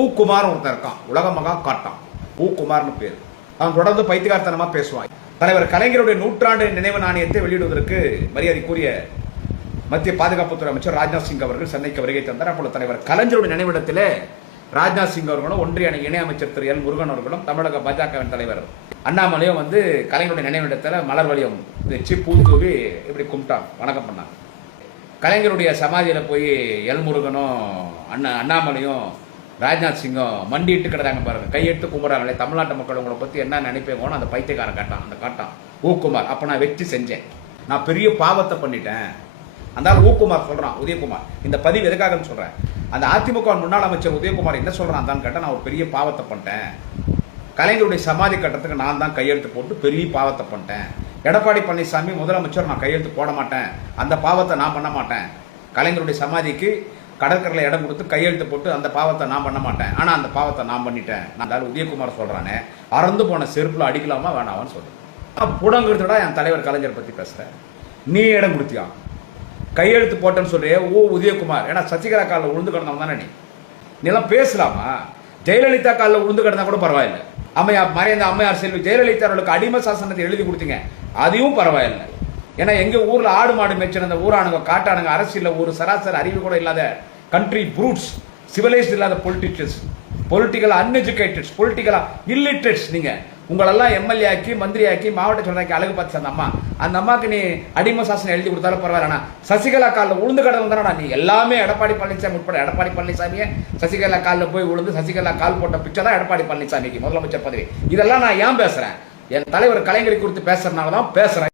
ஊக்குமார் ஒருத்தன் இருக்கான் உலக மகா காட்டான் ஊக்குமார்னு பேர் அவன் தொடர்ந்து பைத்தியகார்த்தனமாக பேசுவான் தலைவர் கலைஞருடைய நூற்றாண்டு நினைவு நாணயத்தை வெளியிடுவதற்கு மரியாதைக்குரிய மத்திய பாதுகாப்புத்துறை அமைச்சர் ராஜ்நாத் சிங் அவர்கள் சென்னைக்கு வருகை தந்தார் அப்பொழுது தலைவர் கலைஞருடைய நினைவிடத்தில் ராஜ்நாத் சிங் அவர்களும் ஒன்றிய அணை இணையமைச்சர் திரு எல் முருகன் அவர்களும் தமிழக பாஜகவின் தலைவர் அண்ணாமலையும் வந்து கலைஞருடைய நினைவிடத்தில் மலர் வலியம் வச்சு பூத்தூவி இப்படி கும்பிட்டான் வணக்கம் பண்ணாங்க கலைஞருடைய சமாதியில் போய் எல் முருகனும் அண்ணா அண்ணாமலையும் ராஜ்நாத் சிங்கம் மண்டிட்டு கிடந்தாங்க பாருங்க கையெடுத்து கும்பிட்றாங்களே தமிழ்நாட்டு மக்கள் உங்களை பற்றி என்ன நினைப்பேங்கன்னு அந்த பைத்தியக்காரன் காட்டான் அந்த காட்டான் ஊக்குமார் அப்போ நான் வெற்றி செஞ்சேன் நான் பெரிய பாவத்தை பண்ணிட்டேன் அந்த ஊக்குமார் சொல்றான் உதயகுமார் இந்த பதிவு எதுக்காகன்னு சொல்கிறேன் அந்த அதிமுக முன்னாள் அமைச்சர் உதயகுமார் என்ன சொல்கிறான் தான் கேட்டா நான் ஒரு பெரிய பாவத்தை பண்ணிட்டேன் கலைஞருடைய சமாதி கட்டத்துக்கு நான் தான் கையெழுத்து போட்டு பெரிய பாவத்தை பண்ணிட்டேன் எடப்பாடி பழனிசாமி முதலமைச்சர் நான் கையெழுத்து போட மாட்டேன் அந்த பாவத்தை நான் பண்ண மாட்டேன் கலைஞருடைய சமாதிக்கு கடற்கரையில் இடம் கொடுத்து கையெழுத்து போட்டு அந்த பாவத்தை நான் பண்ண மாட்டேன் ஆனால் அந்த பாவத்தை நான் பண்ணிட்டேன் நான் அதாவது உதயகுமார் சொல்கிறானே அறந்து போன செருப்பில் அடிக்கலாமா வேணாமான்னு சொல்லுவேன் புடங்கிறதோட என் தலைவர் கலைஞர் பற்றி பேசுகிறேன் நீ இடம் கொடுத்தியா கையெழுத்து போட்டேன்னு சொல்லி ஓ உதயகுமார் ஏன்னா சசிகலா காலில் உழுந்து கிடந்தவன் தானே நீ நீலாம் பேசலாமா ஜெயலலிதா காலில் உழுந்து கிடந்தா கூட பரவாயில்லை அம்மையா மறைந்த அம்மையார் செல்வி ஜெயலலிதாவுக்கு அடிமை சாசனத்தை எழுதி கொடுத்தீங்க அதையும் பரவாயில்லை ஏன்னா எங்கள் ஊரில் ஆடு மாடு மேய்ச்சல் அந்த ஊரானுங்க காட்டானுங்க அரசியலில் ஒரு சராசரி அறிவு கூட இல்லாத கண்ட்ரி ப்ரூட்ஸ் சிவிலைஸ் இல்லாத பொலிட்டிஷியன்ஸ் பொலிட்டிக்கல் அன்எஜுகேட்டட்ஸ் பொலிட்டிக்கலாக இல்லிட்ரேட்ஸ் நீங்கள் உங்களெல்லாம் எம்எல்ஏ ஆக்கி மந்திரி ஆக்கி மாவட்ட சொல்றாக்கி அழகு பார்த்து அந்த அம்மா அந்த அம்மாவுக்கு நீ அடிம சாசனம் எழுதி கொடுத்தாலும் பரவாயில்லண்ணா சசிகலா காலில் உளுந்து கடவுள் வந்தானா நீ எல்லாமே எடப்பாடி பழனிசாமி உட்பட எடப்பாடி பழனிசாமியே சசிகலா காலில் போய் உளுந்து சசிகலா கால் போட்ட பிச்சை தான் எடப்பாடி பழனிசாமிக்கு முதலமைச்சர் பதவி இதெல்லாம் நான் ஏன் பேசுகிறேன் என் தலைவர் கலைஞரை குறித்து பேசுறதுனால தான் பேசுகிறேன்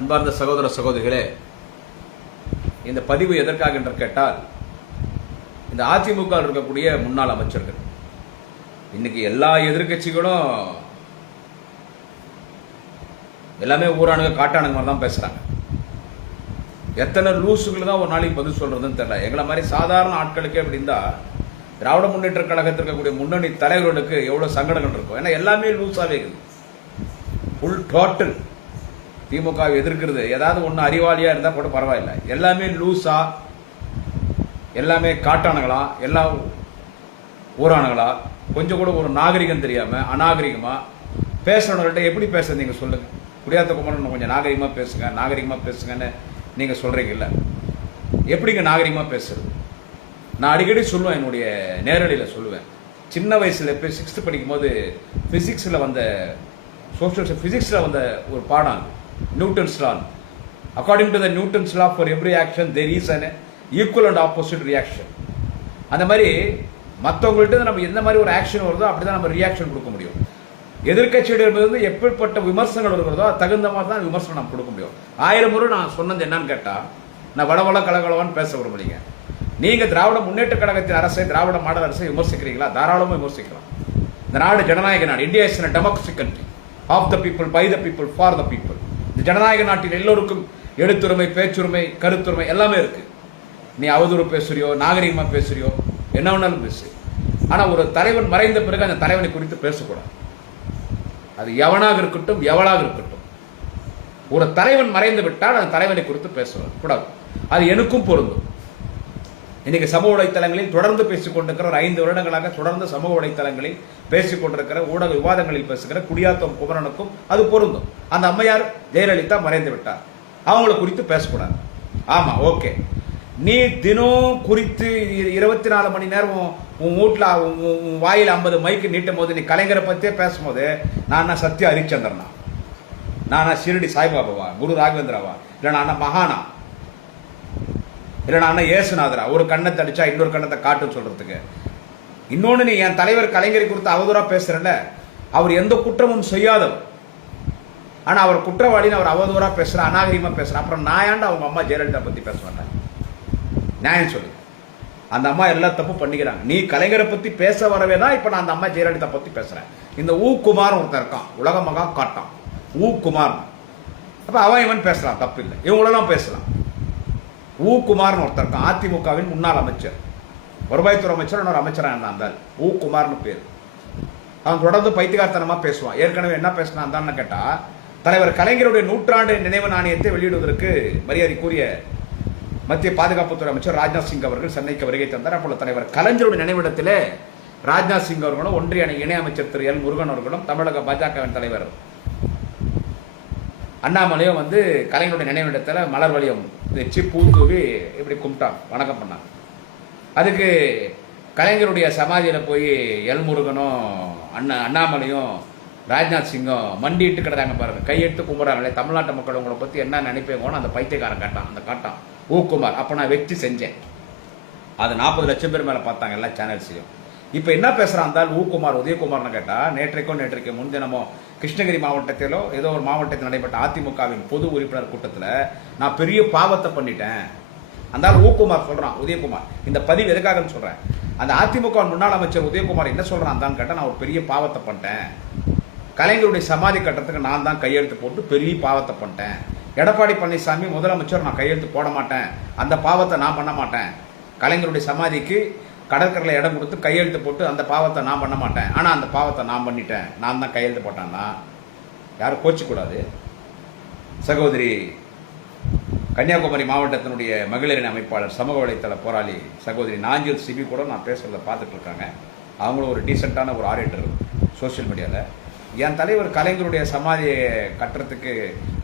அன்பார்ந்த சகோதர சகோதரிகளே இந்த பதிவு எதற்காக என்று கேட்டால் இந்த அதிமுக இருக்கக்கூடிய முன்னாள் அமைச்சர்கள் இன்னைக்கு எல்லா எதிர்கட்சிகளும் எல்லாமே ஊரானுங்க காட்டானுங்க மாதிரி தான் பேசுகிறாங்க எத்தனை லூஸுகள் தான் ஒரு நாளைக்கு பதில் சொல்கிறதுன்னு தெரியல எங்களை மாதிரி சாதாரண ஆட்களுக்கே அப்படின்னா திராவிட முன்னேற்ற கழகத்தில் இருக்கக்கூடிய முன்னணி தலைவர்களுக்கு எவ்வளோ சங்கடங்கள் இருக்கும் ஏன்னா எல்லாமே லூஸாவே இருக்குது ஃபுல் டோட்டல் திமுக எதிர்க்கிறது ஏதாவது ஒன்று அறிவாளியாக இருந்தால் கூட பரவாயில்ல எல்லாமே லூஸா எல்லாமே காட்டானுங்களா எல்லாம் ஊரானுங்களா கொஞ்சம் கூட ஒரு நாகரிகம் தெரியாமல் அநாகரிகமாக பேசுறவங்கள்ட்ட எப்படி பேசுறது நீங்கள் சொல்லுங்கள் குடியாத்த குமரன் கொஞ்சம் நாகரிகமாக பேசுங்க நாகரிகமாக பேசுங்கன்னு நீங்கள் சொல்கிறீங்கல்ல எப்படிங்க நாகரிகமாக பேசுறது நான் அடிக்கடி சொல்லுவேன் என்னுடைய நேரடியில் சொல்லுவேன் சின்ன வயசுல சிக்ஸ்த் சிக்ஸ்த்து படிக்கும்போது ஃபிசிக்ஸில் வந்த சோஷியல் ஃபிசிக்ஸில் வந்த ஒரு பாடம் Newton's law. According to the Newton's law, for every action there is an equal and opposite reaction. அந்த மாதிரி மற்றவங்கள்ட்ட நம்ம எந்த மாதிரி ஒரு ஆக்ஷன் வருதோ அப்படி தான் நம்ம ரியாக்ஷன் கொடுக்க முடியும் எதிர்கட்சியிடமிருந்து எப்படிப்பட்ட விமர்சனங்கள் வருகிறதோ தகுந்த மாதிரி தான் விமர்சனம் நம்ம கொடுக்க முடியும் ஆயிரம் முறை நான் சொன்னது என்னன்னு கேட்டால் நான் வளவள கலகலவான்னு பேச விரும்புறீங்க நீங்கள் திராவிட முன்னேற்ற கழகத்தின் அரசை திராவிட மாடல் அரசை விமர்சிக்கிறீங்களா தாராளமாக விமர்சிக்கலாம் இந்த நாடு ஜனநாயக நாடு India is democracy country of the people by the people for the people இந்த ஜனநாயக நாட்டில் எல்லோருக்கும் எழுத்துரிமை பேச்சுரிமை கருத்துரிமை எல்லாமே இருக்குது நீ அவதூறு பேசுறியோ நாகரிகமாக பேசுறியோ என்ன வேணாலும் பேசு ஆனால் ஒரு தலைவன் மறைந்த பிறகு அந்த தலைவனை குறித்து பேசக்கூடாது அது எவனாக இருக்கட்டும் எவளாக இருக்கட்டும் ஒரு தலைவன் மறைந்து விட்டால் அந்த தலைவனை குறித்து பேசக்கூடாது அது எனக்கும் பொருந்தும் இன்னைக்கு சமூக வலைத்தளங்களில் தொடர்ந்து பேசிக் கொண்டிருக்கிற ஒரு ஐந்து வருடங்களாக தொடர்ந்து சமூக வலைத்தளங்களில் பேசிக் கொண்டிருக்கிற ஊடக விவாதங்களில் பேசுகிற குடியாத்தம் குமரனுக்கும் அது பொருந்தும் அந்த அம்மையார் ஜெயலலிதா மறைந்து விட்டார் அவங்களை குறித்து பேசக்கூடாது ஆமா ஓகே நீ தினம் குறித்து இருபத்தி நாலு மணி நேரம் உன் வீட்டில் உன் வாயில் ஐம்பது மைக்கு நீட்டும் போது நீ கலைஞரை பற்றியே பேசும்போது நான் சத்யா ஹரிச்சந்திரனா நானா ஷிரடி சாய்பாபாவா குரு ராகவேந்திராவா இல்லை நான் மகானா இல்லைனா ஏசுநாதரா ஒரு கண்ணை தடிச்சா இன்னொரு கண்ணத்தை காட்டுன்னு சொல்கிறதுக்கு இன்னொன்று நீ என் தலைவர் கலைஞரை கொடுத்து அவதூறாக பேசுகிறல்ல அவர் எந்த குற்றமும் செய்யாதவர் ஆனால் அவர் குற்றவாளின்னு அவர் அவதூறாக பேசுற அநாகரிகமாக பேசுற அப்புறம் நான் அவங்க அம்மா ஜெயலலிதா பற்றி பேச மாட்டேன் நியாயம் சொல்லு அந்த அம்மா எல்லா தப்பு பண்ணிக்கிறாங்க நீ கலைஞரை பற்றி பேச வரவே தான் இப்போ நான் அந்த அம்மா ஜெயலலிதா பற்றி பேசுகிறேன் இந்த ஊ குமார் ஒருத்தர் இருக்கான் உலக மகா காட்டான் ஊ குமார் அப்போ அவன் இவன் பேசலாம் தப்பு இல்லை இவங்களெல்லாம் பேசலாம் ஊ ஒருத்தர் அதிமுகவின் முன்னாள் அமைச்சர் வருவாய்த்துறை அமைச்சர் இன்னொரு அமைச்சராக இருந்தார் ஊ குமார்னு பேர் அவன் தொடர்ந்து பைத்தியகார்த்தனமாக பேசுவான் ஏற்கனவே என்ன பேசினா தான்னு கேட்டால் தலைவர் கலைஞருடைய நூற்றாண்டு நினைவு நாணயத்தை வெளியிடுவதற்கு மரியாதைக்குரிய மத்திய பாதுகாப்புத்துறை அமைச்சர் ராஜ்நாத் சிங் அவர்கள் சென்னைக்கு வருகை தந்தார் அப்போ தலைவர் கலைஞருடைய நினைவிடத்திலே ராஜ்நாத் சிங் அவர்களும் ஒன்றிய இணையமைச்சர் திரு எல் முருகன் அவர்களும் தமிழக பாஜகவின் தலைவர் அண்ணாமலையும் வந்து கலைஞருடைய நினைவிடத்தில் மலர் வலியம் வச்சு பூ தூவி இப்படி கும்பிட்டான் வணக்கம் பண்ணான் அதுக்கு கலைஞருடைய சமாதியில் போய் எல்முருகனும் அண்ணா அண்ணாமலையும் ராஜ்நாத் சிங்கும் மண்டிட்டு கிடந்தாங்க பாருங்க கையெடுத்து கும்பிட்றாங்களே தமிழ்நாட்டு மக்கள் உங்களை பற்றி என்ன நினைப்பேங்கன்னு அந்த பைத்தியக்காரன் காட்டான் அந்த காட்டான் ஊக்குமார் அப்போ நான் வச்சு செஞ்சேன் அது நாற்பது லட்சம் பேர் மேலே பார்த்தாங்க எல்லா சேனல்ஸையும் இப்போ என்ன பேசுகிறான் இருந்தால் ஊக்குமார் உதயகுமார்னு கேட்டால் நேற்றைக்கோ நேற்றைக்கு முன்தினமோ கிருஷ்ணகிரி மாவட்டத்திலோ ஏதோ ஒரு மாவட்டத்தில் நடைபெற்ற அதிமுகவின் பொது உறுப்பினர் கூட்டத்தில் நான் பெரிய பாவத்தை பண்ணிட்டேன் அந்தால் ஊக்குமார் சொல்கிறான் உதயகுமார் இந்த பதிவு எதுக்காகன்னு சொல்கிறேன் அந்த அதிமுக முன்னாள் அமைச்சர் உதயகுமார் என்ன சொல்கிறான் தான் கேட்டால் நான் ஒரு பெரிய பாவத்தை பண்ணிட்டேன் கலைஞருடைய சமாதி கட்டத்துக்கு நான் தான் கையெழுத்து போட்டு பெரிய பாவத்தை பண்ணிட்டேன் எடப்பாடி பழனிசாமி முதலமைச்சர் நான் கையெழுத்து போட மாட்டேன் அந்த பாவத்தை நான் பண்ண மாட்டேன் கலைஞருடைய சமாதிக்கு கடற்கரையில் இடம் கொடுத்து கையெழுத்து போட்டு அந்த பாவத்தை நான் பண்ண மாட்டேன் ஆனால் அந்த பாவத்தை நான் பண்ணிட்டேன் நான் தான் கையெழுத்து போட்டேன்னா யாரும் கோச்சிக்கூடாது சகோதரி கன்னியாகுமரி மாவட்டத்தினுடைய மகளிரின் அமைப்பாளர் சமூக வலைத்தள போராளி சகோதரி நாஞ்சில் சிபி கூட நான் பேசுறதை பார்த்துட்ருக்காங்க அவங்களும் ஒரு டீசெண்டான ஒரு ஆடிட்டர் சோசியல் மீடியாவில் என் தலைவர் கலைஞருடைய சமாதி கட்டுறதுக்கு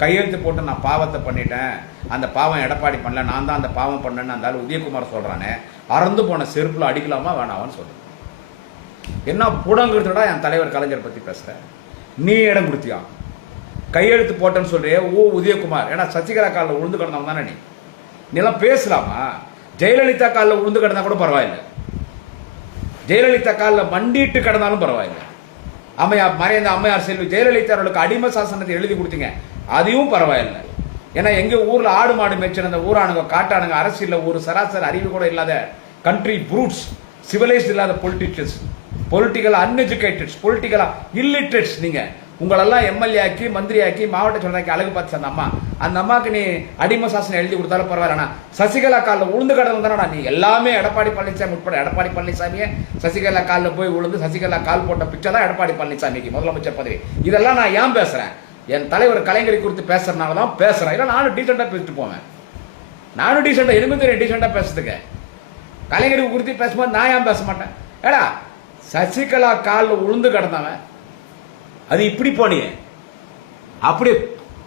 கையெழுத்து போட்டு நான் பாவத்தை பண்ணிட்டேன் அந்த பாவம் எடப்பாடி பண்ணல நான் தான் அந்த பாவம் பண்ணேன்னு அந்த உதயகுமார் சொல்கிறானே அறந்து போன செருப்பில் அடிக்கலாமா வேணாமான்னு சொல்கிறேன் என்ன புடங்கிறதோட என் தலைவர் கலைஞர் பற்றி பேசுகிறேன் நீ இடம் கொடுத்தியா கையெழுத்து போட்டேன்னு சொல்றிய ஓ உதயகுமார் ஏன்னா சசிகலா காலில் உழுந்து கிடந்தவன் தானே நீ நீலாம் பேசலாமா ஜெயலலிதா காலில் உழுந்து கிடந்தா கூட பரவாயில்லை ஜெயலலிதா காலில் மண்டிட்டு கிடந்தாலும் பரவாயில்லை அம்மையார் மறைந்த அம்மையார் செல்வி ஜெயலலிதா அவர்களுக்கு அடிமை சாசனத்தை எழுதி கொடுத்தீங்க அதையும் பரவாயில்லை ஏன்னா எங்கள் ஊரில் ஆடு மாடு மேய்ச்சின அந்த ஊரானுங்க காட்டானுங்க அரசியலில் ஒரு சராசரி அறிவு கூட இல்லாத கண்ட்ரி ப்ரூட்ஸ் சிவிலைஸ் இல்லாத பொலிட்டிஷியன்ஸ் பொலிட்டிக்கல் அன்எஜுகேட்டட்ஸ் பொலிட்டிக்கலாக இல்லிட்ரேட்ஸ் நீங்கள் உங்களெல்லாம் எம்எல்ஏ ஆக்கி மந்திரி ஆக்கி மாவட்ட சொல்றாக்கி அழகு பார்த்து அந்த அம்மா அந்த அம்மாவுக்கு நீ அடிமை சாசனம் எழுதி கொடுத்தாலும் பரவாயில்ல சசிகலா காலில் உளுந்து கடந்து தானடா நீ எல்லாமே எடப்பாடி பழனிசாமி உட்பட எடப்பாடி பழனிசாமியே சசிகலா காலில் போய் உளுந்து சசிகலா கால் போட்ட பிச்சை தான் எடப்பாடி பழனிசாமிக்கு முதலமைச்சர் பதவி இதெல்லாம் நான் ஏன் பேசுகிறேன் என் தலைவர் கலைஞரை குறித்து பேசுறதுனால தான் பேசுகிறேன் இல்லை நானும் டீசெண்டாக பேசிட்டு போவேன் நானும் டீசெண்டாக எனக்கும் தெரியும் டீசெண்டாக பேசுறதுக்கு கலைஞரை குறித்து பேசும்போது நான் ஏன் பேச மாட்டேன் ஏடா சசிகலா காலில் உளுந்து கிடந்தவன் அது இப்படி போனியே அப்படி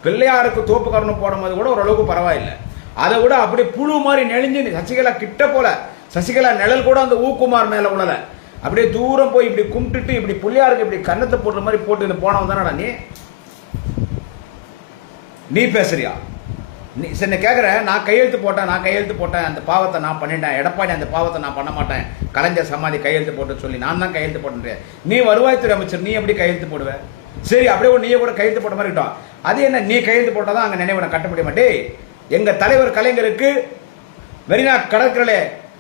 பிள்ளையாருக்கு தோப்பு கரணம் போடும்போது கூட ஓரளவுக்கு பரவாயில்லை அதை விட அப்படியே புழு மாதிரி நெளிஞ்சு சசிகலா கிட்ட போல சசிகலா நிழல் கூட அந்த ஊக்குமார் மேலே உள்ளல அப்படியே தூரம் போய் இப்படி கும்பிட்டுட்டு இப்படி பிள்ளையாருக்கு இப்படி கன்னத்தை போடுற மாதிரி போட்டு இந்த போனவன் தானடா நீ நீ பேசுறியா நீ சரி கேட்குறேன் நான் கையெழுத்து போட்டேன் நான் கையெழுத்து போட்டேன் அந்த பாவத்தை நான் பண்ணிட்டேன் எடப்பாடி அந்த பாவத்தை நான் பண்ண மாட்டேன் கலைஞர் சமாதி கையெழுத்து போட்டு சொல்லி நான் தான் கையெழுத்து போட்டேன் நீ வருவாய்த்துறை அமைச்சர் நீ எப்படி கையெழுத்து போடுவேன் சரி அப்படியே நீயே கூட கையெழுத்து போட்ட மாதிரி அது என்ன நீ கையெழுத்து போட்டால் தான் அங்கே நினைவு கட்ட முடிய மாட்டே எங்கள் தலைவர் கலைஞருக்கு மெரினா கடற்கரை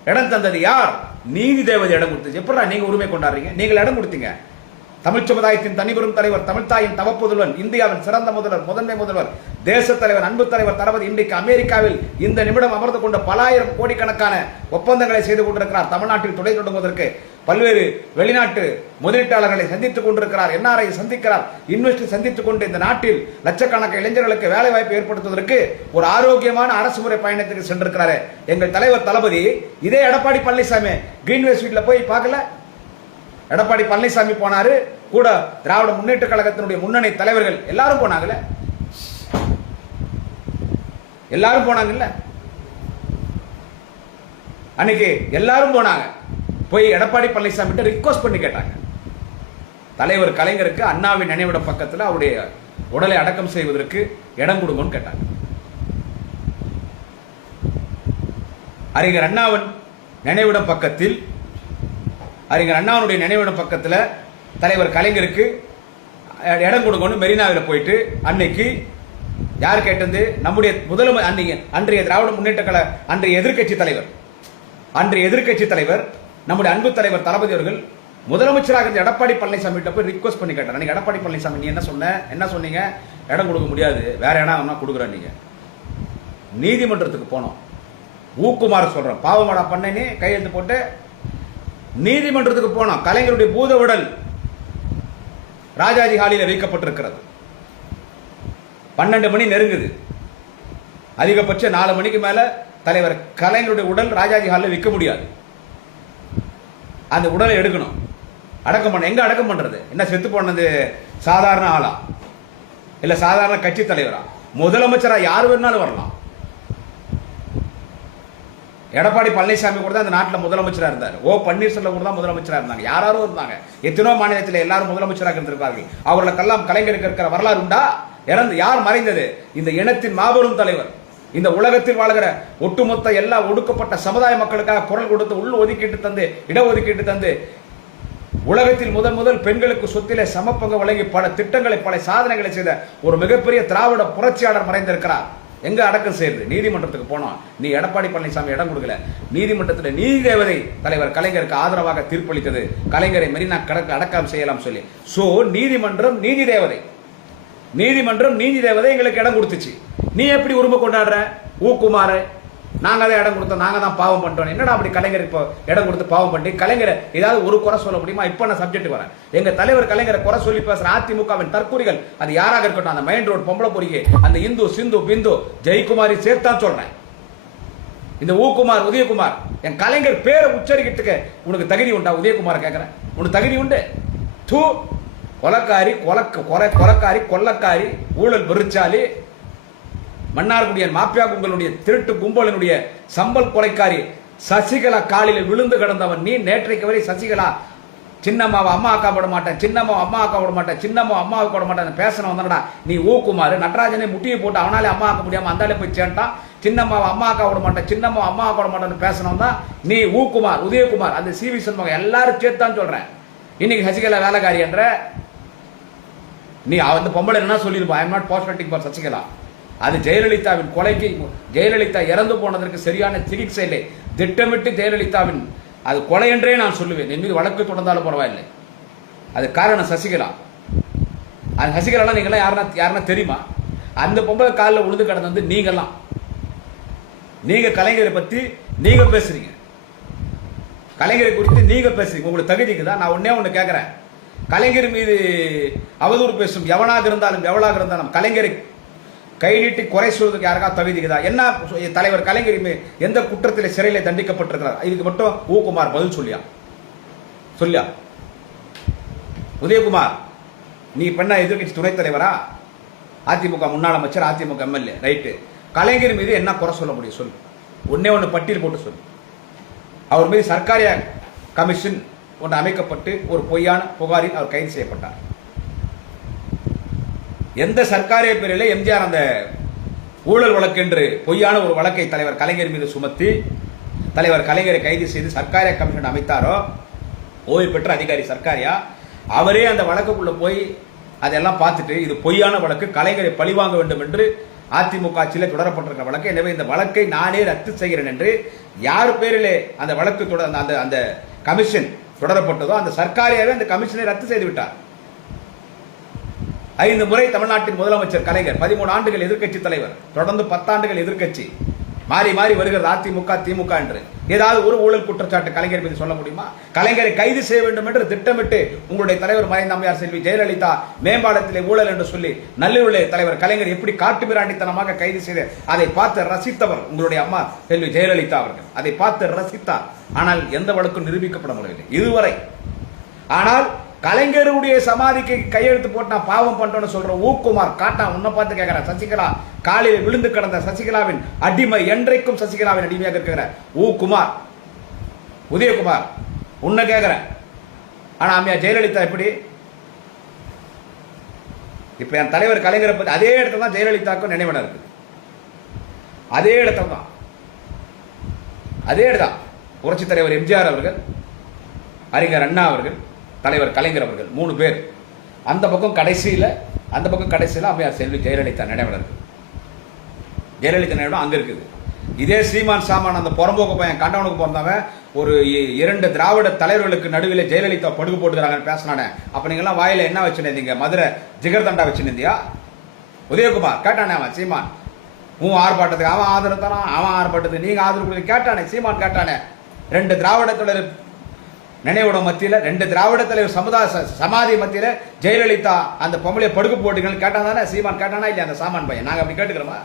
இடம் தந்தது யார் நீதி தேவதை இடம் கொடுத்துச்சு எப்படா நீங்கள் உரிமை கொண்டாடுறீங்க நீங்கள் இடம் கொடுத்தீங்க தமிழ் சமுதாயத்தின் தனிபெரும் தலைவர் தமிழ்தாயின் தவப்புதல்வன் இந்தியாவின் சிறந்த முதல்வர் முதன்மை முதல்வர் தேச தலைவர் அன்பு தலைவர் தளபதி இன்றைக்கு அமெரிக்காவில் இந்த நிமிடம் அமர்ந்து கொண்டு பல ஆயிரம் கோடிக்கணக்கான ஒப்பந்தங்களை செய்து கொண்டிருக்கிறார் தமிழ்நாட்டில் தொழில் தொடங்குவதற்கு பல்வேறு வெளிநாட்டு முதலீட்டாளர்களை சந்தித்துக் கொண்டிருக்கிறார் என்ஆர்ஐ சந்திக்கிறார் இன்வெஸ்ட் சந்தித்துக் கொண்டு இந்த நாட்டில் லட்சக்கணக்கான இளைஞர்களுக்கு வேலை வாய்ப்பு ஏற்படுத்துவதற்கு ஒரு ஆரோக்கியமான அரசு முறை பயணத்துக்கு சென்றிருக்கிறாரு எங்கள் தலைவர் தளபதி இதே எடப்பாடி பழனிசாமி கிரீன்வே ஸ்வீட்ல போய் பார்க்கல எடப்பாடி பழனிசாமி போனாரு கூட திராவிட முன்னேற்ற கழகத்தினுடைய முன்னணி தலைவர்கள் எல்லாரும் போனாங்கல்ல எல்லாரும் போனாங்கல்ல அன்னைக்கு எல்லாரும் போனாங்க போய் எடப்பாடி பழனிசாமி ரிக்வஸ்ட் பண்ணி கேட்டாங்க தலைவர் கலைஞருக்கு அண்ணாவின் நினைவிட பக்கத்தில் அவருடைய உடலை அடக்கம் செய்வதற்கு இடம் கொடுங்க கேட்டாங்க அறிஞர் அண்ணாவின் நினைவிட பக்கத்தில் அறிஞர் அண்ணாவுடைய நினைவிடம் பக்கத்தில் தலைவர் கலைஞருக்கு இடம் கொடுக்கணும் மெரினாவில் போயிட்டு அன்னைக்கு யார் கேட்டது நம்முடைய முதலமை அன்றைய திராவிட முன்னேற்ற கழக அன்றைய எதிர்கட்சி தலைவர் அன்றைய எதிர்கட்சி தலைவர் நம்முடைய அன்பு தலைவர் தளபதி அவர்கள் முதலமைச்சராக இருந்த எடப்பாடி பழனிசாமி கிட்ட போய் ரிக்வஸ்ட் பண்ணி கேட்டார் அன்னைக்கு எடப்பாடி பழனிசாமி நீ என்ன சொன்ன என்ன சொன்னீங்க இடம் கொடுக்க முடியாது வேற இடம் கொடுக்குற கொடுக்குறேன் நீங்க நீதிமன்றத்துக்கு போனோம் ஊக்குமார் சொல்றேன் பாவமாடா பண்ணேன்னு கையெழுத்து போட்டு நீதிமன்றத்துக்கு போனோம் கலைஞருடைய பூத உடல் ராஜாஜி ஹாலியில் வைக்கப்பட்டிருக்கிறது பன்னெண்டு மணி நெருங்குது அதிகபட்ச நாலு மணிக்கு மேலே தலைவர் கலைஞருடைய உடல் ராஜாஜி ஹாலில் விற்க முடியாது அந்த உடலை எடுக்கணும் அடக்கம் பண்ண எங்கே அடக்கம் பண்ணுறது என்ன செத்து போனது சாதாரண ஆளா இல்லை சாதாரண கட்சி தலைவரா முதலமைச்சராக யார் வேணாலும் வரலாம் எடப்பாடி பழனிசாமி கூட தான் அந்த நாட்டில் முதலமைச்சராக இருந்தார் ஓ பன்னீர்செல்வம் கூட தான் முதலமைச்சராக இருந்தாங்க யாராரும் இருந்தாங்க எத்தனோ மாநிலத்தில் எல்லாரும் முதலமைச்சராக இருந்திருப்பார்கள் அவர்களுக்கெல்லாம் கலைஞருக்கு இருக்கிற வரலாறு உண்டா இறந்து யார் மறைந்தது இந்த இனத்தின் மாபெரும் தலைவர் இந்த உலகத்தில் வாழ்கிற ஒட்டுமொத்த எல்லா ஒடுக்கப்பட்ட சமுதாய மக்களுக்காக குரல் கொடுத்து உள் ஒதுக்கீட்டு தந்து இடஒதுக்கீட்டு தந்து உலகத்தில் முதன் முதல் பெண்களுக்கு சொத்திலே சமப்பங்கு வழங்கி பல திட்டங்களை பல சாதனைகளை செய்த ஒரு மிகப்பெரிய திராவிட புரட்சியாளர் மறைந்திருக்கிறார் எங்கே அடக்கம் செய்யுது நீதிமன்றத்துக்கு போனோம் நீ எடப்பாடி பழனிசாமி இடம் கொடுக்கல நீதிமன்றத்தில் தேவதை தலைவர் கலைஞருக்கு ஆதரவாக தீர்ப்பளித்தது கலைஞரை மெரினா கடற்க அடக்கம் செய்யலாம் சொல்லி ஸோ நீதிமன்றம் நீதி தேவதை நீதிமன்றம் நீதி தேவதை எங்களுக்கு இடம் கொடுத்துச்சு நீ எப்படி உரிமை கொண்டாடுற ஊக்குமாறு நாங்கள் தான் இடம் கொடுத்தோம் நாங்கள் தான் பாவம் பண்ணிட்டோம் என்னடா அப்படி கலைஞர் இப்போ இடம் கொடுத்து பாவம் பண்ணி கலைஞர் ஏதாவது ஒரு குறை சொல்ல முடியுமா இப்போ நான் சப்ஜெக்ட் வரேன் எங்கள் தலைவர் கலைஞரை குறை சொல்லி பேசுகிற அதிமுகவின் தற்கூறிகள் அது யாராக இருக்கட்டும் அந்த மைண்ட் ரோடு பொம்பளை பொறிக்கு அந்த இந்து சிந்து பிந்து ஜெயக்குமாரி சேர்த்தான் சொல்கிறேன் இந்த ஊக்குமார் உதயகுமார் என் கலைஞர் பேரை உச்சரிக்கிறதுக்கு உனக்கு தகுதி உண்டா உதயகுமார் கேட்குறேன் உனக்கு தகுதி உண்டு தூ கொலக்காரி கொலக்கு கொலை கொலக்காரி கொள்ளக்காரி ஊழல் வெறிச்சாலி மன்னார்குடியன் மாப்பியா கும்பலுடைய திருட்டு கும்பலினுடைய சம்பல் கொலைக்காரி சசிகலா காலில் விழுந்து கிடந்தவன் நீ நேற்றைக்கு வரை சசிகலா சின்னம்மாவை அம்மா அக்கா விட மாட்டேன் சின்னம்மா அம்மா அக்கா விட மாட்டேன் சின்னம்மா அம்மா விட மாட்டேன் பேசணும் வந்தனடா நீ ஊக்குமார் நடராஜனை முட்டியை போட்டு அவனாலே அம்மா ஆக்க முடியாமல் அந்தாலே போய் சேர்ந்தான் சின்னம்மாவை அம்மா அக்கா விட மாட்டேன் சின்னம்மா அம்மா அக்கா விட மாட்டேன்னு பேசணும் தான் நீ ஊக்குமார் உதயகுமார் அந்த சிவி சண்முகம் எல்லாரும் சேர்த்தான் சொல்கிறேன் இன்னைக்கு சசிகலா வேலைக்காரி என்ற நீ அந்த பொம்பளை என்ன சொல்லியிருப்பா ஐ எம் நாட் பாஸ்பெட்டிங் சசிகலா அது ஜெயலலிதாவின் கொலைக்கு ஜெயலலிதா இறந்து போனதற்கு சரியான சிகிச்சை இல்லை திட்டமிட்டு ஜெயலலிதாவின் அது கொலை என்றே நான் சொல்லுவேன் என் மீது வழக்கு தொடர்ந்தாலும் பரவாயில்லை அது காரணம் சசிகலா அது சசிகலாலாம் நீங்கள்லாம் யாருனா யாருன்னா தெரியுமா அந்த பொம்பளை காலில் உழுது வந்து நீங்கள்லாம் நீங்க கலைஞரை பத்தி நீங்க பேசுறீங்க கலைஞரை குறித்து நீங்க பேசுறீங்க உங்களுக்கு தகுதிக்கு தான் நான் ஒன்னே ஒன்று கேட்குறேன் கலைஞர் மீது அவதூறு பேசும் எவனாக இருந்தாலும் எவளாக இருந்தாலும் கலைஞரை கை குறை சொல்வதற்கு யாருக்கா தகுதிக்குதா என்ன தலைவர் கலைஞர் எந்த குற்றத்தில் சிறையில் தண்டிக்கப்பட்டிருக்கிறார் இதுக்கு மட்டும் குமார் பதில் சொல்லியா சொல்லியா உதயகுமார் நீ பெண்ணா எதிர்கட்சி துணைத் தலைவரா அதிமுக முன்னாள் அமைச்சர் அதிமுக எம்எல்ஏ ரைட்டு கலைஞர் மீது என்ன குறை சொல்ல முடியும் சொல்லு ஒன்னே ஒன்று பட்டியல் போட்டு சொல்லு அவர் மீது சர்க்காரிய கமிஷன் ஒன்று அமைக்கப்பட்டு ஒரு பொய்யான புகாரில் அவர் கைது செய்யப்பட்டார் எந்த சர்க்காரே பேரில் எம்ஜிஆர் அந்த ஊழல் வழக்கு என்று பொய்யான ஒரு வழக்கை தலைவர் கலைஞர் மீது சுமத்தி தலைவர் கலைஞரை கைது செய்து சர்க்காரியா கமிஷன் அமைத்தாரோ ஓய்வு பெற்ற அதிகாரி சர்க்காரியா அவரே அந்த வழக்குக்குள்ள போய் அதெல்லாம் பார்த்துட்டு இது பொய்யான வழக்கு கலைஞரை பழிவாங்க வேண்டும் என்று அதிமுக ஆட்சியில் தொடரப்பட்டிருக்கிற வழக்கு எனவே இந்த வழக்கை நானே ரத்து செய்கிறேன் என்று யார் பேரிலே அந்த வழக்கு தொடர் அந்த அந்த கமிஷன் தொடரப்பட்டதோ அந்த சர்க்காரியாவே அந்த கமிஷனை ரத்து செய்து விட்டார் ஐந்து முறை தமிழ்நாட்டின் முதலமைச்சர் கலைஞர் பதிமூணு ஆண்டுகள் எதிர்க்கட்சி தலைவர் தொடர்ந்து பத்தாண்டுகள் எதிர்க்கட்சி மாறி மாறி வருகிறது அதிமுக திமுக என்று ஏதாவது ஒரு ஊழல் குற்றச்சாட்டு கலைஞர் மீது சொல்ல முடியுமா கலைஞரை கைது செய்ய வேண்டும் என்று திட்டமிட்டு உங்களுடைய தலைவர் மறைந்த அம்மையார் செல்வி ஜெயலலிதா மேம்பாலத்திலே ஊழல் என்று சொல்லி நல்லூரிலே தலைவர் கலைஞர் எப்படி காட்டு காட்டுமிராண்டித்தனமாக கைது செய்த அதை பார்த்து ரசித்தவர் உங்களுடைய அம்மா செல்வி ஜெயலலிதா அவர்கள் அதை பார்த்து ரசித்தார் ஆனால் எந்த வழக்கும் நிரூபிக்கப்பட முடியவில்லை இதுவரை ஆனால் கலைஞருடைய சமாதிக்கு கையெழுத்து போட்டு நான் பாவம் பண்ணிட்டோன்னு சொல்ற ஊக்குமார் காட்டா உன்னை பார்த்து கேட்கிறேன் சசிகலா காலையில் விழுந்து கிடந்த சசிகலாவின் அடிமை என்றைக்கும் சசிகலாவின் அடிமையாக இருக்கிற ஊ குமார் உதயகுமார் உன்னை கேட்குறேன் ஆனா அம்மையா ஜெயலலிதா எப்படி இப்ப என் தலைவர் கலைஞரை பற்றி அதே இடத்துல தான் ஜெயலலிதாக்கும் நினைவனம் இருக்குது அதே இடத்துல தான் அதே இடத்தான் புரட்சித் தலைவர் எம்ஜிஆர் அவர்கள் அறிஞர் அண்ணா அவர்கள் தலைவர் கலைஞர் அவர்கள் மூணு பேர் அந்த பக்கம் கடைசியில் அந்த பக்கம் கடைசியில் அம்மையார் செல்வி ஜெயலலிதா நினைவில் இருக்குது ஜெயலலிதா நினைவிடம் அங்கே இருக்குது இதே ஸ்ரீமான் சாமான் அந்த புறம்போக்கு பையன் கண்டவனுக்கு பிறந்தவன் ஒரு இரண்டு திராவிட தலைவர்களுக்கு நடுவில் ஜெயலலிதா படுகு போட்டுக்கிறாங்கன்னு பேசினானே அப்போ நீங்களாம் வாயில் என்ன வச்சுருந்தீங்க மதுரை ஜிகர்தண்டா வச்சுருந்தியா உதயகுமார் கேட்டானே அவன் சீமான் உன் ஆர்ப்பாட்டத்துக்கு அவன் ஆதரவு தரான் அவன் ஆர்ப்பாட்டத்துக்கு நீங்கள் ஆதரவு கொடுத்து கேட்டானே சீமான் கேட்டானே ரெண்டு திராவிட நினைவோட மத்தியில் ரெண்டு திராவிட தலைவர் சமுதாய சமாதி மத்தியில் ஜெயலலிதா அந்த பொம்பளை படுக்க போட்டுகள் கேட்டான் தானே சீமான் கேட்டானா இல்லையா அந்த சாமான் பையன் நாங்கள் அப்படி கேட்டுக்கிறோமா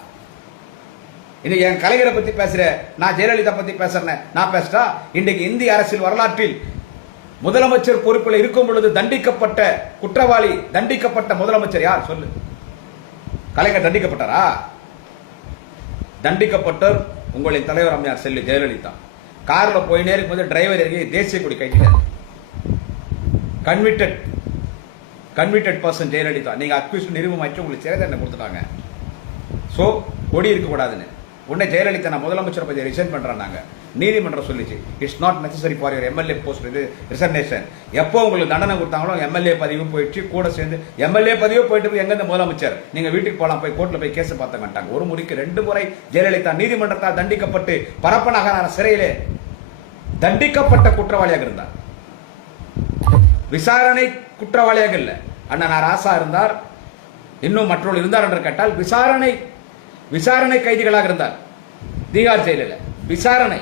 இன்னைக்கு என் கலைஞரை பற்றி பேசுகிறேன் நான் ஜெயலலிதா பற்றி பேசுகிறேன் நான் பேசுகிறா இன்றைக்கு இந்திய அரசியல் வரலாற்றில் முதலமைச்சர் பொறுப்பில் இருக்கும் பொழுது தண்டிக்கப்பட்ட குற்றவாளி தண்டிக்கப்பட்ட முதலமைச்சர் யார் சொல்லு கலைஞர் தண்டிக்கப்பட்டாரா தண்டிக்கப்பட்டோர் உங்களின் தலைவர் அம்மையார் செல்வி ஜெயலலிதா காரில் போயினே போது டிரைவர் இறங்கி தேசிய கொடி கைக்கிட்டார் கன்விக்டட் கன்விக்டட் பர்சன் ஜெயலலிதா நீங்கள் அக்யூஸ் நிரூபமாச்சு உங்களுக்கு சிறை தண்டனை கொடுத்துட்டாங்க ஸோ கொடி இருக்கக்கூடாதுன்னு உடனே ஜெயலலிதா நான் முதலமைச்சர் பற்றி ரிசைன் பண்ணுறேன் நாங்கள் நீதிமன்றம் சொல்லிச்சு it's not necessary for your MLA post இது ரிசர்வேஷன் எப்போ உங்களுக்கு தண்டனை கொடுத்தாங்களோ எம்எல்ஏ பதிவு போயிடுச்சு கூட சேர்ந்து எம்எல்ஏ பதிவு போயிட்டு போய் இந்த முதலமைச்சர் நீங்கள் வீட்டுக்கு போகலாம் போய் கோர்ட்டில் போய் கேஸ் பார்த்த மாட்டாங்க ஒரு முறைக்கு ரெண்டு முறை ஜெயலலிதா நீதிமன்றத்தால் தண்டிக்கப்பட்டு பரப்பனாக சிறையிலே தண்டிக்கப்பட்ட குற்றவாளியாக இருந்தார் விசாரணை குற்றவாளியாக இல்லை அண்ணன் ராசா இருந்தார் இன்னும் மற்றொரு இருந்தார் என்று கேட்டால் விசாரணை விசாரணை கைதிகளாக இருந்தார் தீகார் ஜெயிலில் விசாரணை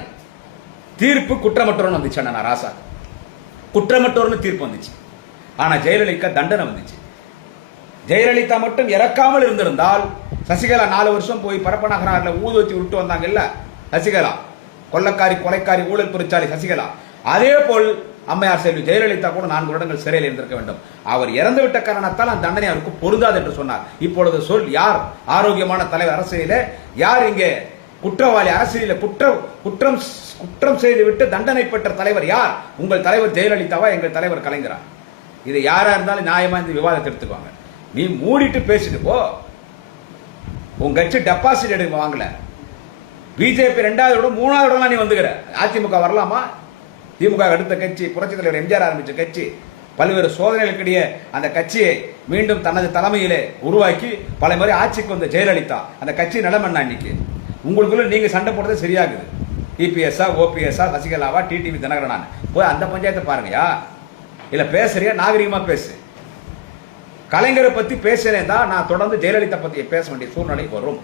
தீர்ப்பு குற்றமற்றோர்னு வந்துச்சு அண்ணா ராசா குற்றமற்றோர்னு தீர்ப்பு வந்துச்சு ஆனால் ஜெயலலிதா தண்டனை வந்துச்சு ஜெயலலிதா மட்டும் இறக்காமல் இருந்திருந்தால் சசிகலா நாலு வருஷம் போய் பரப்பநகராரில் ஊதுவத்தி விட்டு இல்ல சசிகலா கொள்ளக்காரி கொலைக்காரி ஊழல் பொறிச்சாலி சசிகலா அதே போல் அம்மையார் செல்வி ஜெயலலிதா கூட நான்கு வருடங்கள் சிறையில் இருந்திருக்க வேண்டும் அவர் இறந்துவிட்ட காரணத்தால் அந்த தண்டனை அவருக்கு பொருந்தாது என்று சொன்னார் இப்பொழுது சொல் யார் ஆரோக்கியமான தலைவர் அரசியலே யார் இங்கே குற்றவாளி அரசியல குற்றம் குற்றம் குற்றம் செய்துவிட்டு தண்டனை பெற்ற தலைவர் யார் உங்கள் தலைவர் ஜெயலலிதாவா எங்கள் தலைவர் கலைஞரா இது யாரா இருந்தாலும் நியாயமா இந்த விவாதத்தை எடுத்துக்குவாங்க நீ மூடிட்டு பேசிட்டு போ உங்க கட்சி டெபாசிட் எடுக்க வாங்கல பிஜேபி ரெண்டாவது விட மூணாவது விடலாம் நீ வந்துக்கிற அதிமுக வரலாமா திமுக அடுத்த கட்சி புரட்சி தலைவர் எம்ஜிஆர் ஆரம்பித்த கட்சி பல்வேறு சோதனைகளுக்கிடையே அந்த கட்சியை மீண்டும் தனது தலைமையிலே உருவாக்கி பல முறை ஆட்சிக்கு வந்த ஜெயலலிதா அந்த கட்சி நிலைமை இன்னைக்கு உங்களுக்குள்ள நீங்கள் சண்டை போடுறது சரியாகுது இபிஎஸ்ஸா ஓபிஎஸ்ஸா சசிகலாவா டிடிவி தினகரனான போய் அந்த பஞ்சாயத்தை பாருங்கயா இல்லை பேசுறியா நாகரிகமாக பேசு கலைஞரை பற்றி பேசுறேன் தான் நான் தொடர்ந்து ஜெயலலிதா பற்றி பேச வேண்டிய சூழ்நிலை வரும்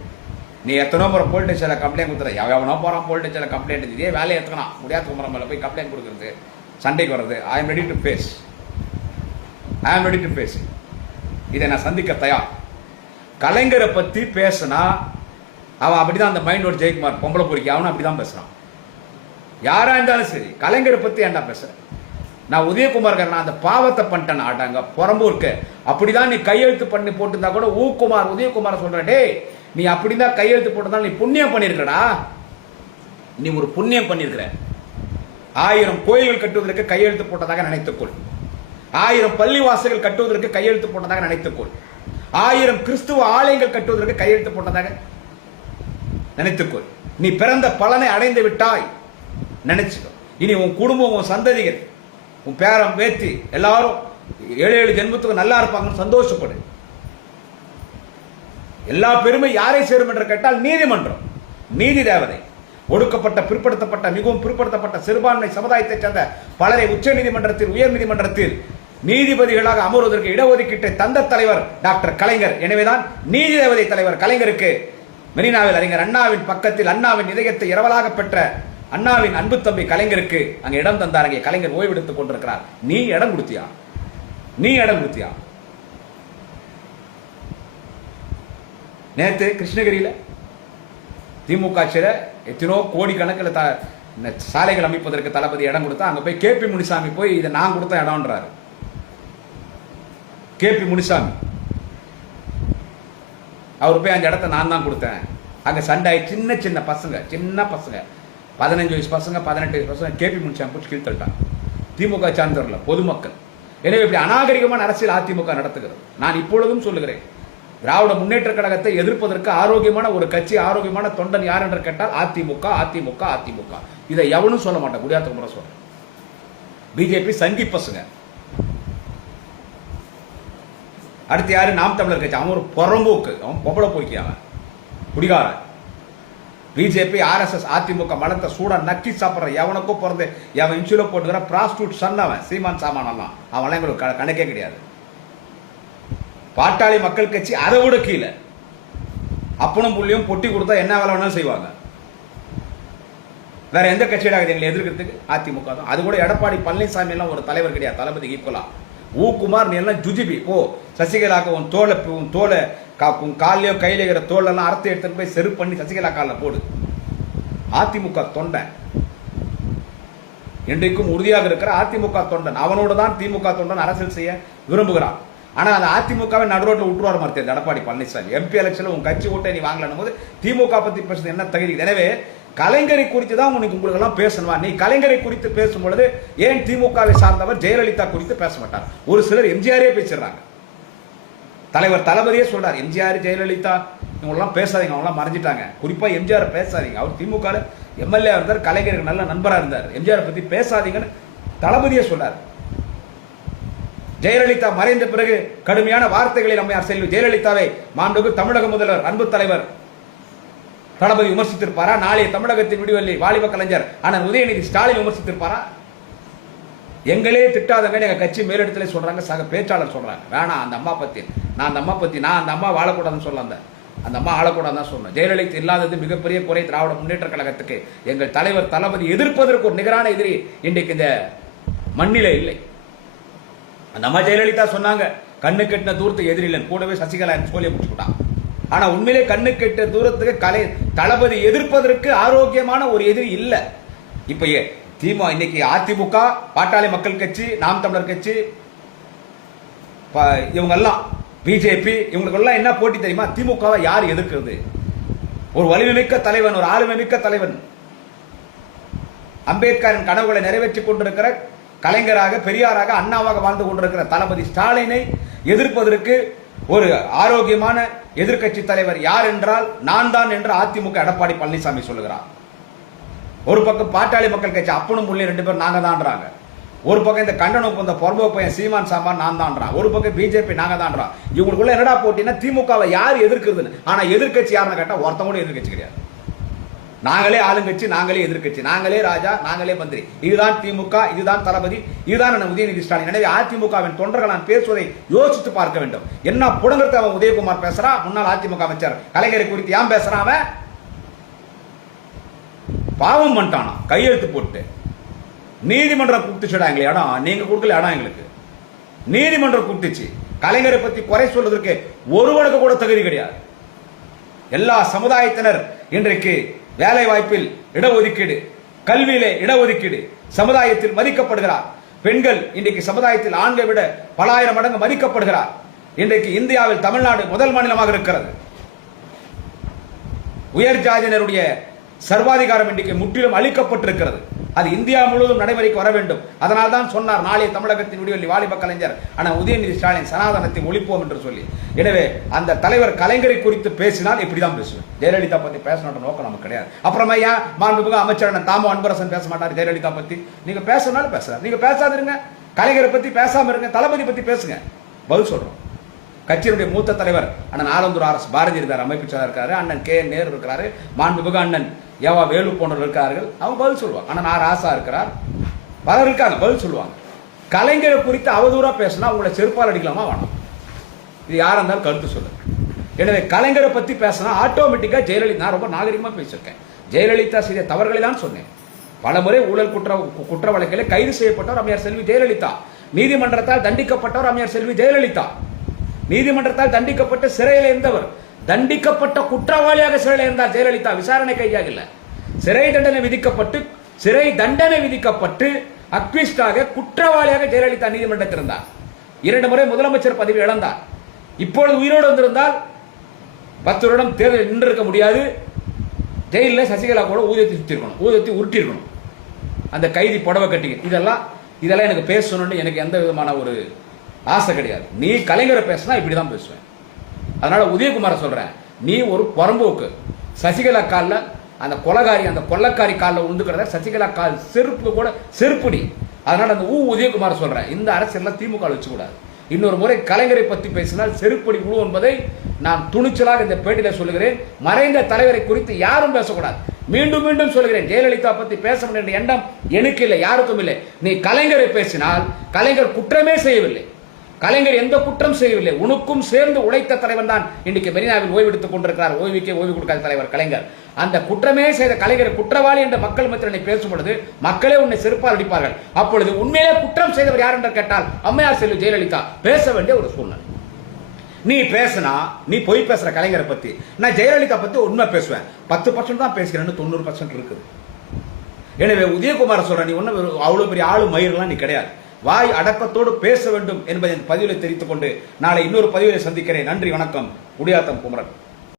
நீ எத்தனோ முறை போலீஸ் கம்ப்ளைண்ட் கொடுத்துற எவனோ போகிறான் போலீஸ் கம்ப்ளைண்ட் இதே வேலையை எடுத்துக்கலாம் முடியாத குமரம் போய் கம்ப்ளைண்ட் கொடுக்குறது சண்டைக்கு வர்றது ஐ am ready to face I am ready to face இதை நான் சந்திக்க தயார் கலைஞரை பற்றி பேசுனா அவன் அப்படி தான் அந்த மைண்டோட ஜெயக்குமார் பொம்பளை பொறிக்கு அவனும் அப்படி தான் பேசுகிறான் யாராக இருந்தாலும் சரி கலைஞரை பற்றி ஏன்டா பேசுகிறேன் நான் உதயகுமார் நான் அந்த பாவத்தை பண்ணிட்டேன் ஆட்டாங்க அப்படி அப்படிதான் நீ கையெழுத்து பண்ணி போட்டிருந்தா கூட ஊக்குமார் உதயகுமார் சொல்ற டே நீ அப்படி தான் கையெழுத்து போட்டிருந்தாலும் நீ புண்ணியம் பண்ணியிருக்கடா நீ ஒரு புண்ணியம் பண்ணியிருக்கிற ஆயிரம் கோயில்கள் கட்டுவதற்கு கையெழுத்து போட்டதாக நினைத்துக்கொள் ஆயிரம் பள்ளிவாசல்கள் கட்டுவதற்கு கையெழுத்து போட்டதாக நினைத்துக்கொள் ஆயிரம் கிறிஸ்துவ ஆலயங்கள் கட்டுவதற்கு கையெழுத்து போட்டதாக நினைத்துக்கொள் நீ பிறந்த பலனை அடைந்து விட்டாய் நினைச்சுக்கோ இனி உன் குடும்பம் உன் சந்ததிகள் உன் பேரம் வேத்தி எல்லாரும் ஏழு ஏழு ஜென்மத்துக்கு நல்லா இருப்பாங்கன்னு சந்தோஷப்படு எல்லா பெருமை யாரை சேரும் என்று கேட்டால் நீதிமன்றம் நீதி தேவதை ஒடுக்கப்பட்ட பிற்படுத்தப்பட்ட மிகவும் பிற்படுத்தப்பட்ட சிறுபான்மை சமுதாயத்தைச் சேர்ந்த பலரை உச்ச நீதிமன்றத்தில் உயர் நீதிமன்றத்தில் நீதிபதிகளாக அமர்வதற்கு இடஒதுக்கீட்டை தந்த தலைவர் டாக்டர் கலைஞர் எனவேதான் நீதி தேவதை தலைவர் கலைஞருக்கு மெரினாவில் அறிஞர் அண்ணாவின் பக்கத்தில் அண்ணாவின் இதயத்தை இரவலாக பெற்ற அண்ணாவின் அன்பு தம்பி கலைஞருக்கு அங்கே இடம் அங்கே கலைஞர் ஓய்வெடுத்துக் கொண்டிருக்கிறார் நீ இடம் கொடுத்தியா நீ இடம் கொடுத்தியா நேற்று கிருஷ்ணகிரியில் திமுக ஆட்சியில் எத்தனோ கோடிக்கணக்கில் த சாலைகள் அமைப்பதற்கு தளபதி இடம் கொடுத்தா அங்கே போய் கே பி முனிசாமி போய் இதை நான் கொடுத்த இடம்ன்றாரு கே பி முனிசாமி அவர் போய் அந்த இடத்த நான் தான் கொடுத்தேன் அங்கே சண்டை சின்ன சின்ன பசங்க சின்ன பசங்க பதினஞ்சு வயசு பசங்க பதினெட்டு வயசு பசங்க கேபி முடிச்சான் பிடிச்சி கீழ்த்தட்டான் திமுக சார்ந்தவர்கள பொதுமக்கள் எனவே இப்படி அநாகரிகமான அரசியல் அதிமுக நடத்துகிறது நான் இப்பொழுதும் சொல்லுகிறேன் திராவிட முன்னேற்ற கழகத்தை எதிர்ப்பதற்கு ஆரோக்கியமான ஒரு கட்சி ஆரோக்கியமான தொண்டன் யார் என்று கேட்டால் அதிமுக அதிமுக அதிமுக இதை எவனும் சொல்ல மாட்டேன் குடியாத்த முறை சொல்றேன் பிஜேபி சங்கி பசங்க அடுத்து யாரு நாம் தமிழர் கட்சி அவன் ஒரு புறம்போக்கு அவன் பொம்பளை போக்கி அவன் குடிகாரன் பிஜேபி ஆர்எஸ்எஸ் அதிமுக மலத்த சூட நக்கி சாப்பிட்ற எவனுக்கும் பிறந்து எவன் இன்சுல போட்டுக்கிற ப்ராஸ்டியூட் சன்னவன் சீமான் சாமானெல்லாம் அவன்லாம் எங்களுக்கு கணக்கே கிடையாது பாட்டாளி மக்கள் கட்சி அதை விட கீழே அப்பனும் புள்ளியும் பொட்டி கொடுத்தா என்ன வேலை வேணாலும் செய்வாங்க வேற எந்த கட்சியிடாது எங்களை எதிர்க்கிறதுக்கு அதிமுக தான் அது கூட எடப்பாடி பழனிசாமி எல்லாம் ஒரு தலைவர் கிடையாது தளபதி ஈக்குவலா ஊ குமார் நீ எல்லாம் ஜுஜிபி ஓ சசிகலாக்கு உன் தோலை உன் தோலை கா உன் காலையோ கையில் இருக்கிற தோலெல்லாம் அறுத்து எடுத்துட்டு போய் செருப்பு பண்ணி சசிகலா காலில் போடு அதிமுக தொண்டை இன்றைக்கும் உறுதியாக இருக்கிற அதிமுக தொண்டன் அவனோடு தான் திமுக தொண்டன் அரசியல் செய்ய விரும்புகிறான் ஆனால் அந்த அதிமுகவை நடுரோட்டில் விட்டுருவார் மாதிரி தெரியுது எடப்பாடி பழனிசாமி எம்பி எலெக்ஷனில் உன் கட்சி ஓட்டை நீ வாங்கலன்னும் போது திமுக பற்றி பேசுறது என்ன தகுதி எனவே கலைஞரை குறித்து தான் உனக்கு உங்களுக்கெல்லாம் பேசணுமா நீ கலைஞரை குறித்து பேசும் பொழுது ஏன் திமுகவை சார்ந்தவர் ஜெயலலிதா குறித்து பேச மாட்டார் ஒரு சிலர் எம்ஜிஆரே பேசிடுறாங்க தலைவர் தளபதியே சொல்றார் எம்ஜிஆர் ஜெயலலிதா இவங்கெல்லாம் பேசாதீங்க அவங்களாம் மறைஞ்சிட்டாங்க குறிப்பாக எம்ஜிஆர் பேசாதீங்க அவர் திமுக எம்எல்ஏ இருந்தார் கலைஞர் நல்ல நண்பராக இருந்தார் எம்ஜிஆர் பற்றி பேசாதீங்கன்னு தளபதியே சொல்றார் ஜெயலலிதா மறைந்த பிறகு கடுமையான வார்த்தைகளை நம்ம செல்வி ஜெயலலிதாவை மாண்புக்கு தமிழக முதல்வர் அன்பு தலைவர் தளபதி விமர்சித்திருப்பாரா நாளைய தமிழகத்தின் விடுவெளி வாலிப கலைஞர் ஆனால் உதயநிதி ஸ்டாலின் விமர்சித்திருப்பாரா எங்களே திட்டாதவங்க எங்கள் கட்சி மேலிடத்துல சொல்கிறாங்க சக பேச்சாளர் சொல்கிறாங்க வேணாம் அந்த அம்மா பற்றி நான் அந்த அம்மா பற்றி நான் அந்த அம்மா வாழக்கூடாதுன்னு சொல்ல அந்த அந்த அம்மா ஆளக்கூடாது தான் சொன்னோம் ஜெயலலிதா இல்லாதது மிகப்பெரிய குறை திராவிட முன்னேற்ற கழகத்துக்கு எங்கள் தலைவர் தளபதி எதிர்ப்பதற்கு ஒரு நிகரான எதிரி இன்றைக்கு இந்த மண்ணில இல்லை அந்த அம்மா ஜெயலலிதா சொன்னாங்க கண்ணு கட்டின தூரத்துக்கு எதிரில்லன்னு கூடவே சசிகலா சோழியை முடிச்சுக்கிட்டான் ஆனா உண்மையிலே கண்ணு கெட்ட தூரத்துக்கு கலை தளபதி எதிர்ப்பதற்கு ஆரோக்கியமான ஒரு எதிரி இல்லை இப்ப திமுக இன்னைக்கு அதிமுக பாட்டாளி மக்கள் கட்சி நாம் தமிழர் கட்சி இவங்கெல்லாம் பிஜேபி இவங்களுக்கெல்லாம் என்ன போட்டி தெரியுமா திமுகவை யார் எதிர்க்கிறது ஒரு வலிமைமிக்க தலைவன் ஒரு ஆளுமைமிக்க தலைவன் அம்பேத்கரின் கனவுகளை நிறைவேற்றி கொண்டிருக்கிற கலைஞராக பெரியாராக அண்ணாவாக வாழ்ந்து கொண்டிருக்கிற தளபதி ஸ்டாலினை எதிர்ப்பதற்கு ஒரு ஆரோக்கியமான எதிர்கட்சி தலைவர் யார் என்றால் நான் தான் என்று அதிமுக எடப்பாடி பழனிசாமி சொல்லுகிறார் ஒரு பக்கம் பாட்டாளி மக்கள் கட்சி அப்பனும் புள்ளி ரெண்டு பேரும் நாங்க தான்றாங்க ஒரு பக்கம் இந்த கண்டன ஒப்பந்த பொறம்பு பையன் சீமான் சாமான் நான் தான்றான் ஒரு பக்கம் பிஜேபி நாங்க தான்றான் இவங்களுக்குள்ள என்னடா போட்டினா திமுகவை யார் எதிர்க்கிறதுன்னு ஆனா எதிர்கட்சி யாருன்னு கேட்டா ஒருத்தவங்க எதிர்கட்சி கிடையாது நாங்களே ஆளுங்கட்சி நாங்களே எதிர்கட்சி நாங்களே ராஜா நாங்களே மந்திரி இதுதான் திமுக இதுதான் தளபதி இதுதான் உதயநிதி ஸ்டாலின் எனவே அதிமுகவின் தொண்டர்கள் நான் பேசுவதை யோசித்து பார்க்க வேண்டும் என்ன புடங்கிறது அவன் உதயகுமார் பேசுறா முன்னாள் அதிமுக அமைச்சர் கலைஞரை குறித்து ஏன் பேசுறான் அவன் பாவம் பண்ணிட்டானா கையெழுத்து போட்டு நீதிமன்றம் கூப்பிட்டுச்சுடா எங்களை இடம் நீங்க கொடுக்கல இடம் எங்களுக்கு நீதிமன்றம் கூப்பிட்டுச்சு கலைஞரை பத்தி குறை சொல்றதுக்கு ஒருவனுக்கு கூட தகுதி கிடையாது எல்லா சமுதாயத்தினர் இன்றைக்கு வேலை வாய்ப்பில் இடஒதுக்கீடு கல்வியிலே இடஒதுக்கீடு சமுதாயத்தில் மதிக்கப்படுகிறார் பெண்கள் இன்றைக்கு சமுதாயத்தில் ஆண்களை விட பல ஆயிரம் மடங்கு மதிக்கப்படுகிறார் இன்றைக்கு இந்தியாவில் தமிழ்நாடு முதல் மாநிலமாக இருக்கிறது உயர் ஜாதியினருடைய சர்வாதிகாரம் இன்றைக்கு முற்றிலும் அளிக்கப்பட்டிருக்கிறது அது இந்தியா முழுவதும் நடைமுறைக்கு வர வேண்டும் அதனால் தான் சொன்னார் நாளைய தமிழகத்தின் விடுவெளி வாலிப கலைஞர் ஆனால் உதயநிதி ஸ்டாலின் சனாதனத்தை ஒழிப்போம் என்று சொல்லி எனவே அந்த தலைவர் கலைஞரை குறித்து பேசினால் இப்படி தான் பேசுவேன் ஜெயலலிதா பற்றி பேசணுன்ற நோக்கம் நமக்கு கிடையாது அப்புறமா ஏன் மாண்புமிகு அமைச்சர் தாமோ அன்பரசன் பேச மாட்டார் ஜெயலலிதா பற்றி நீங்கள் பேசணும்னாலும் பேசுறாரு நீங்கள் பேசாதிருங்க கலைஞரை பற்றி பேசாமல் இருங்க தளபதி பற்றி பேசுங்க பதில் சொல்கிறோம் கட்சியினுடைய மூத்த தலைவர் அண்ணன் ஆலந்தூர் ஆர்எஸ் பாரதி இருந்தார் அமைப்பு செயலாளர் இருக்காரு அண்ணன் கே நேரு இருக்கிறாரு மாண்புமிகு அண்ணன் ஏவா வேலு போன்றவர் இருக்கிறார்கள் அவங்க பதில் சொல்லுவாங்க ஆனால் நான் ராசா இருக்கிறார் பலர் இருக்காங்க பதில் சொல்லுவாங்க கலைஞரை குறித்து அவதூறாக பேசினா அவங்கள செருப்பால் அடிக்கலாமா வேணும் இது யாராக இருந்தாலும் கருத்து சொல்லுங்க எனவே கலைஞரை பற்றி பேசினா ஆட்டோமேட்டிக்காக ஜெயலலிதா நான் ரொம்ப நாகரிகமாக பேசியிருக்கேன் ஜெயலலிதா செய்த தவறுகளை தான் சொன்னேன் பல முறை ஊழல் குற்ற குற்ற வழக்கில் கைது செய்யப்பட்டவர் அம்மையார் செல்வி ஜெயலலிதா நீதிமன்றத்தால் தண்டிக்கப்பட்டவர் அம்மையார் செல்வி ஜெயலலிதா நீதிமன்றத்தால் தண்டிக்கப்பட்டு சிறையில் இருந்தவர் தண்டிக்கப்பட்ட குற்றவாளியாக சிறையில் இருந்தார் ஜெயலலிதா விசாரணை கையாக இல்லை சிறை தண்டனை விதிக்கப்பட்டு சிறை தண்டனை விதிக்கப்பட்டு அக்விஸ்டாக குற்றவாளியாக ஜெயலலிதா நீதிமன்றத்தில் இருந்தார் இரண்டு முறை முதலமைச்சர் பதவி இழந்தார் இப்பொழுது உயிரோடு வந்திருந்தால் பத்து வருடம் தேர்தல் நின்று இருக்க முடியாது ஜெயிலில் சசிகலா கூட ஊதியத்தை சுற்றிருக்கணும் ஊதியத்தை உருட்டிருக்கணும் அந்த கைதி புடவை கட்டிங்க இதெல்லாம் இதெல்லாம் எனக்கு பேசணும்னு எனக்கு எந்த விதமான ஒரு ஆசை கிடையாது நீ கலைஞரை பேசினா இப்படி தான் பேசுவேன் அதனால உதயகுமார சொல்றேன் நீ ஒரு புறம்போக்கு சசிகலா காலில் அந்த கொலகாரி அந்த கொள்ளக்காரி காலில் உழுந்துக்கிறத சசிகலா கால் செருப்பு கூட செருப்பு நீ அதனால அந்த ஊ உதயகுமார் சொல்றேன் இந்த அரசியல் திமுக வச்சுக்கூடாது இன்னொரு முறை கலைஞரை பற்றி பேசினால் செருப்படி உழு என்பதை நான் துணிச்சலாக இந்த பேட்டியில சொல்லுகிறேன் மறைந்த தலைவரை குறித்து யாரும் பேசக்கூடாது மீண்டும் மீண்டும் சொல்கிறேன் ஜெயலலிதா பற்றி பேச வேண்டும் எண்ணம் எனக்கு இல்லை யாருக்கும் இல்லை நீ கலைஞரை பேசினால் கலைஞர் குற்றமே செய்யவில்லை கலைஞர் எந்த குற்றம் செய்யவில்லை உனக்கும் சேர்ந்து உழைத்த தலைவன் தான் இன்னைக்கு மெரினாவில் ஓய்வெடுத்துக் கொண்டிருக்கிறார் ஓய்வுக்கே ஓய்வு கொடுக்காத தலைவர் கலைஞர் அந்த குற்றமே செய்த கலைஞர் குற்றவாளி என்ற மக்கள் மத்திரனை பேசும் பொழுது மக்களே உன்னை செருப்பால் அடிப்பார்கள் அப்பொழுது உண்மையிலே குற்றம் செய்தவர் யார் என்று கேட்டால் அம்மையார் செல்வி ஜெயலலிதா பேச வேண்டிய ஒரு சூழ்நிலை நீ பேசினா நீ பொய் பேசுற கலைஞரை பத்தி நான் ஜெயலலிதா பத்தி உண்மை பேசுவேன் பத்து பர்சன்ட் தான் பேசுகிறேன்னு தொண்ணூறு பர்சன்ட் இருக்குது எனவே உதயகுமார் சொல்ற நீ ஒன்னும் அவ்வளவு பெரிய ஆளு மயிரெல்லாம் நீ கிடையாது வாய் அடக்கத்தோடு பேச வேண்டும் என்பதை பதிவில் தெரிவித்துக் கொண்டு நாளை இன்னொரு பதிவுகளை சந்திக்கிறேன் நன்றி வணக்கம் குடியாத்தம் குமரன்